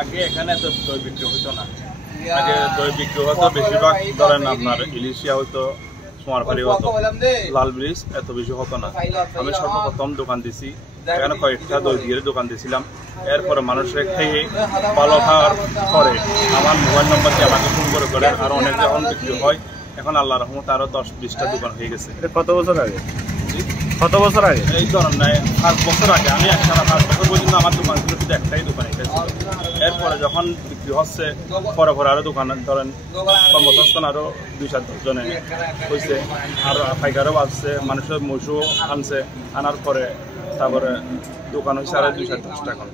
আগে এখানে তো দই বিক্রি হতো না। আগে দই বিক্রি হতো বেশিরভাগ ধরেন আপনার ইলিশিয়া হতো, সোমারপাড়ি হতো, লাল ব্রিজ এত বেশি হতো না। আমি সর্বপ্রথম দোকান দিছি এখানে, কয়েকটা দই দিয়ে দোকান দিয়েছিলাম। এরপরে মানুষের খেয়ে ভালো খাওয়ার পরে আমার মোবাইল নম্বর দিয়ে আমাকে ফোন করে আর অনেক যখন বিক্রি হয়। এখন আল্লাহর রহমতে আরো 10-20টা দোকান হয়ে গেছে। কত বছর আগে? কত বছর আগে? এই ধরেন 5 বছর আগে আমি 5 বছর পর্যন্ত আমার দোকান ছিল শুধু একটাই দোকান, এটা ছিল। এরপরে যখন বিক্রি হচ্ছে পরে আরো দোকান ধরেন কর্মসংস্থান আরো 2-4 জনে হয়েছে, আর পাইকারও বাড়ছে, মানুষের মহিষও আনছে, আনার পরে তারপরে দোকান হয়েছে আরো 2-4-10টা। এখন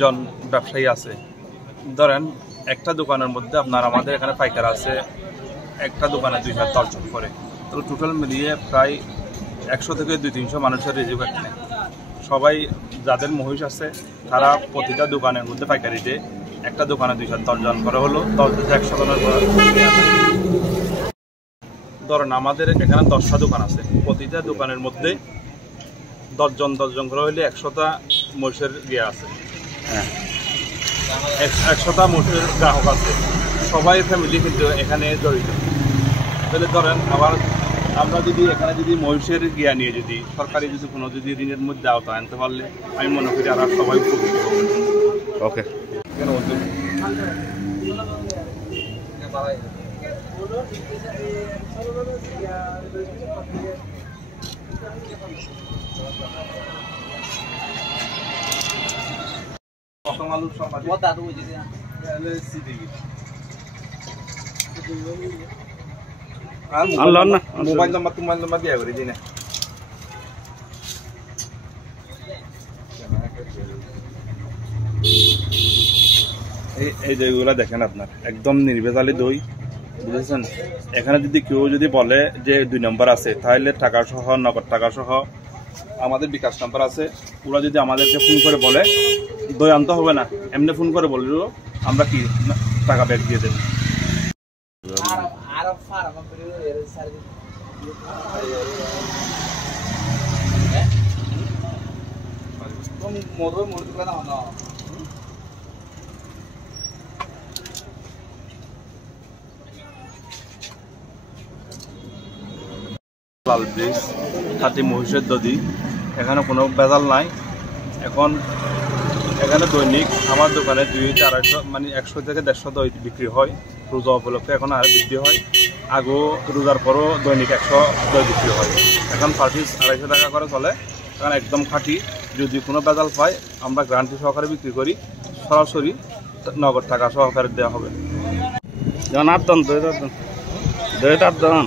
জন ব্যবসায়ী আছে। ধরেন একটা দোকানের মধ্যে আপনার আমাদের এখানে পাইকার আছে, একটা দোকানে 2-4 জন করে, তো টোটাল মিলিয়ে প্রায় 100 থেকে 200-300 মানুষের রিজিক এখানে। সবাই যাদের মহিষ আছে তারা প্রতিটা দোকানের মধ্যে পাইকারিতে একটা দোকানে 2-4 জন করে হলো 10 থেকে 100 জনের। ধরেন আমাদের এখানে 10টা দোকান আছে, প্রতিটা দোকানের মধ্যে 10 জন করে হইলে 100টা মহিষের ইয়ে আছে, 100টা মহিষের গ্রাহক আছে। সবাই ফ্যামিলি কিন্তু এখানে জড়িত। তাহলে ধরেন আবার আমরা যদি এখানে যদি মহিষের গিয়া নিয়ে যদি সরকারি যদি কোনো যদি ঋণের মধ্যে আওতা আনতে পারলে আমি মনে করি আর সবাই উপকৃত হবে। ওকে, কেন বলতে মোবাইল নাম্বার দিয়ে করে দিন। এই যেগুলা দেখেন আপনার একদম নির্ভেজালি দই, বুঝেছেন। এখানে যদি কেউ যদি বলে যে 2 নম্বর আছে, তাহলে টাকা সহ নগদ টাকা সহ আমাদের বিকাশ নাম্বার আছে। ওরা যদি আমাদেরকে ফোন করে বলে দই আনতে হবে না, এমনি ফোন করে বললেও আমরা কি টাকা ব্যাক দিয়ে দেব। লাল ব্রিজ, খাঁটি মহিষের দধি, এখানে কোনো ভেজাল নাই। এখন এখানে দৈনিক আমার দোকানে 200-250 মানে 100 থেকে 150 দই বিক্রি হয়। রোজা উপলক্ষে এখন আর বৃদ্ধি হয়, আগেও রোজার পরও দৈনিক 100 দই বিক্রি হয়। এখন পার পিস 250 টাকা করে চলে। এখন একদম খাঁটি, যদি কোনো ভেজাল পাই আমরা গ্যারান্টি সহকারে বিক্রি করি, সরাসরি নগদ টাকা সহকারে দেওয়া হবে। জন আর দন দই দাম